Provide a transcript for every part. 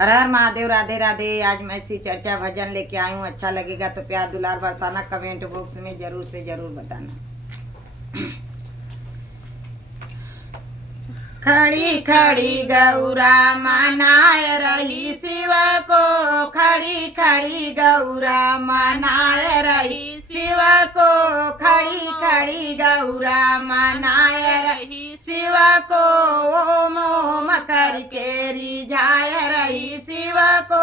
हर हर महादेव, राधे राधे। आज मैं श्री चर्चा भजन लेके आई हूँ। अच्छा लगेगा तो प्यार दुलार बरसाना, कमेंट बॉक्स में जरूर से जरूर बताना। खड़ी खड़ी गौरा मनाए रही शिव को, खड़ी खड़ी गौरा मनाए रही शिव को, खड़ी खड़ी गौरा मनाए रही शिव को। ओम ओम करके रिझाए रही शिव को,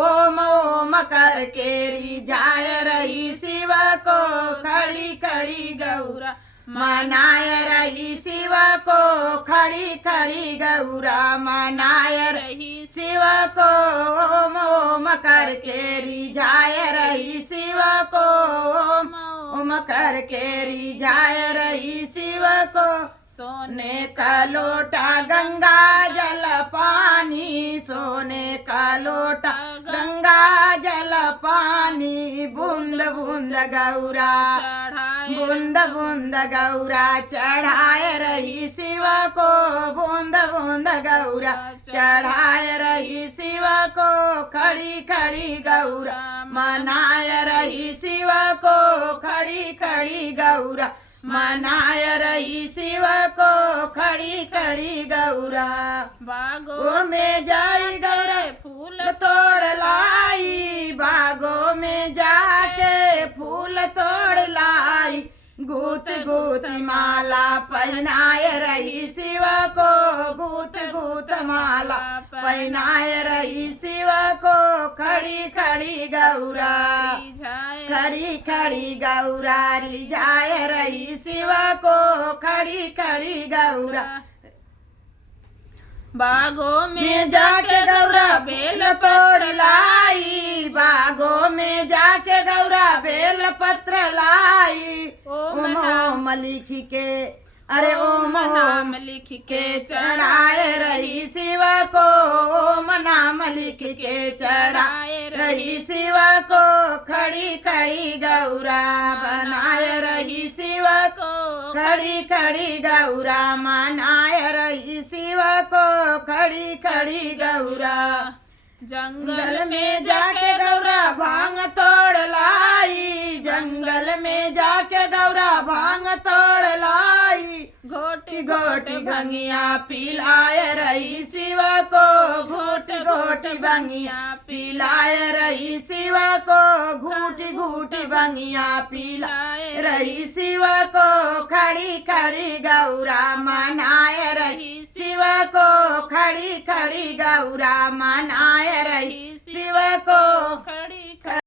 ओम ओम करके रिझाए रही शिव को। खड़ी खड़ी गौरा मनाए रही शिव को, खड़ी खड़ी गौरा मनाए रही शिव को। ओम ओम करके रिझाए रही शिव को, ओम ओम करके रिझाए रही शिव को। सोने का लोटा गंगा जल पानी, सोने का लोटा गंगा जल पानी। बूंद बूंद गौरा, बूंद बूंद गौरा चढ़ाए रही शिव को, बूंद बूंद गौरा चढ़ाए रही शिव को। खड़ी खड़ी गौरा मनाए रही शिव को, खड़ी खड़ी गौरा मनाए रही शिव को। खड़ी खड़ी गौरा बागों में जाई गौरा फूल तोड़ लाई, बागों में जाके फूल तोड़ लाई। गूत गूत माला पहनाए रही शिव को, गूत गूत माला पहनाए रही शिव को। खड़ी खड़ी गौरा, खड़ी खड़ी गौरा रिझाए रही शिव को, खड़ी खड़ी गौरा। बागों में जाके गौरा बेल तोड़ लाई, बागों में जाके गौरा बेल पत्र लाई। ओम ओम लिख के, अरे ओम ओम लिख के चढ़ाए रही शिव को, ओम नाम लिख के चढ़ाए रही शिव को। खड़ी खड़ी गौरा बनाए रही शिव को, खड़ी खड़ी गौरा मनाए रही शिव को। खड़ी खड़ी गौरा जंगल में जाके गौरा भांग तोड़ लाई, जंगल में जाके गौरा भांग तोड़ लाई। घोटी घोटी भंगिया पिलाए रही शिव को, घोटी घोटी भंगिया पिलाए रही शिव को, घूटी घूटी भंगिया पिलाए रही शिव को। खड़ी खड़ी गौरा मनाए रही शिव को, खड़ी खड़ी गौरा मना